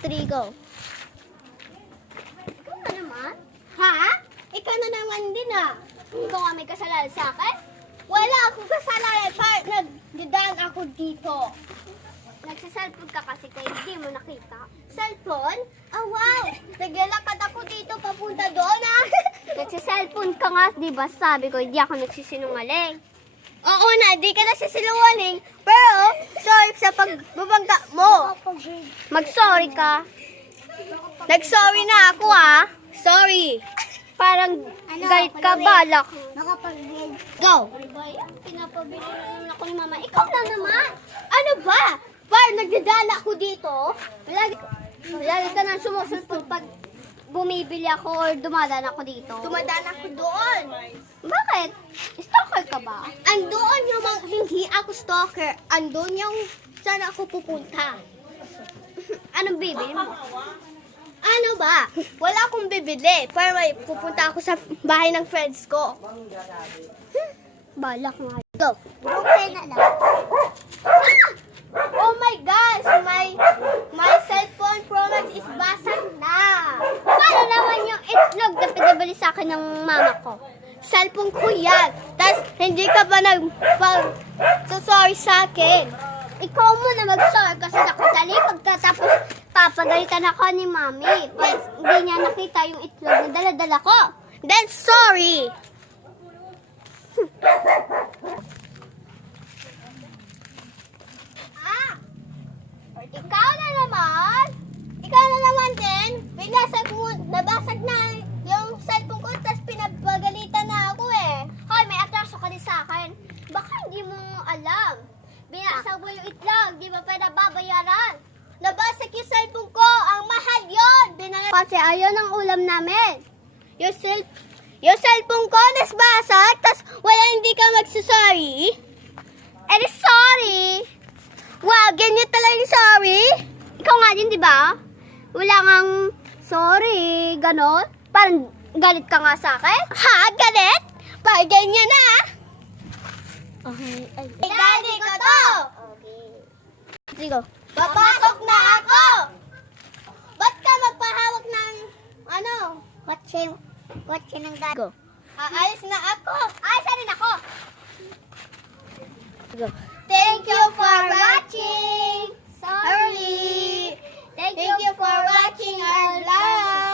Trigo. Ikaw na naman? Ha? Ikaw na naman din ah. Ikaw nga may kasalanan sa akin? Wala akong kasalanan. Nagdadaan ako dito. Nagsiselfone ka kasi kaya hindi mo nakita. Cellphone? Ah, wow! Naglalakad ako dito papunta doon ah. Nagsiselfone ka nga, di ba? Sabi ko, hindi ako nagsisinungaling. Oo na, di ka nagsisinungaling. Pero, sorry sa pagbabangga mo. Mag-sorry ka. Nag-sorry na ako ah. Sorry. Parang galit ka, balak. Go. Pinapabili na naman ako ni Mama. Ikaw na naman. Ano ba? Parang nagdadala ako dito. Lagi ka na sumusunod pag bumibili ako or dumadaan ako dito. Dumadaan ako doon. Bakit? Stalker ka ba? Andoon yung hindi ako stalker. Andoon yung saan ako pupunta. Anong bibili mo? Ano ba? Wala akong bibili. Pero may pupunta ako sa bahay ng friends ko. Balak nga. Go. Okay na lang. Oh my gosh! My cellphone Pro Max is basag na. Paano naman yung itlog na pinabili sa akin ng mama ko? Cellphone ko yan. Tapos hindi ka ba sorry sa akin? Ikaw muna mag-sorry kasi nakatali pagkatapos papagalitan ako ni Mami. Pag hindi niya nakita yung itlog na dala-dala ko. Then sorry! Ikaw na naman? Ikaw na naman din? Nabasag na yung cellphone ko tapos pinapagalitan na ako eh. Hoy, may atraso ka din sa akin. Baka hindi mo alam. Binasag mo yung itlog, di ba pwede babayaran? Nabasag yung cellphone ko, ang mahal yun! Kasi ayaw ng ulam namin. Yung cellphone ko nasbasag, tapos wala hindi ka magsasorry. Eh, sorry! Wow, ganyan talaga yung sorry? Ikaw nga din, di ba? Wala ngang sorry, ganon. Parang galit ka nga sa akin. Ha? Galit? Parang ganyan na. Okay. Daddy ko to! Okay. Sige. Papasok na ako! Ba't ka magpahawak ng, kotse ng daddy ko? Aalis na ako. Aalis na rin ako. Go. Thank you for watching. Sorry. Thank you for watching our vlog.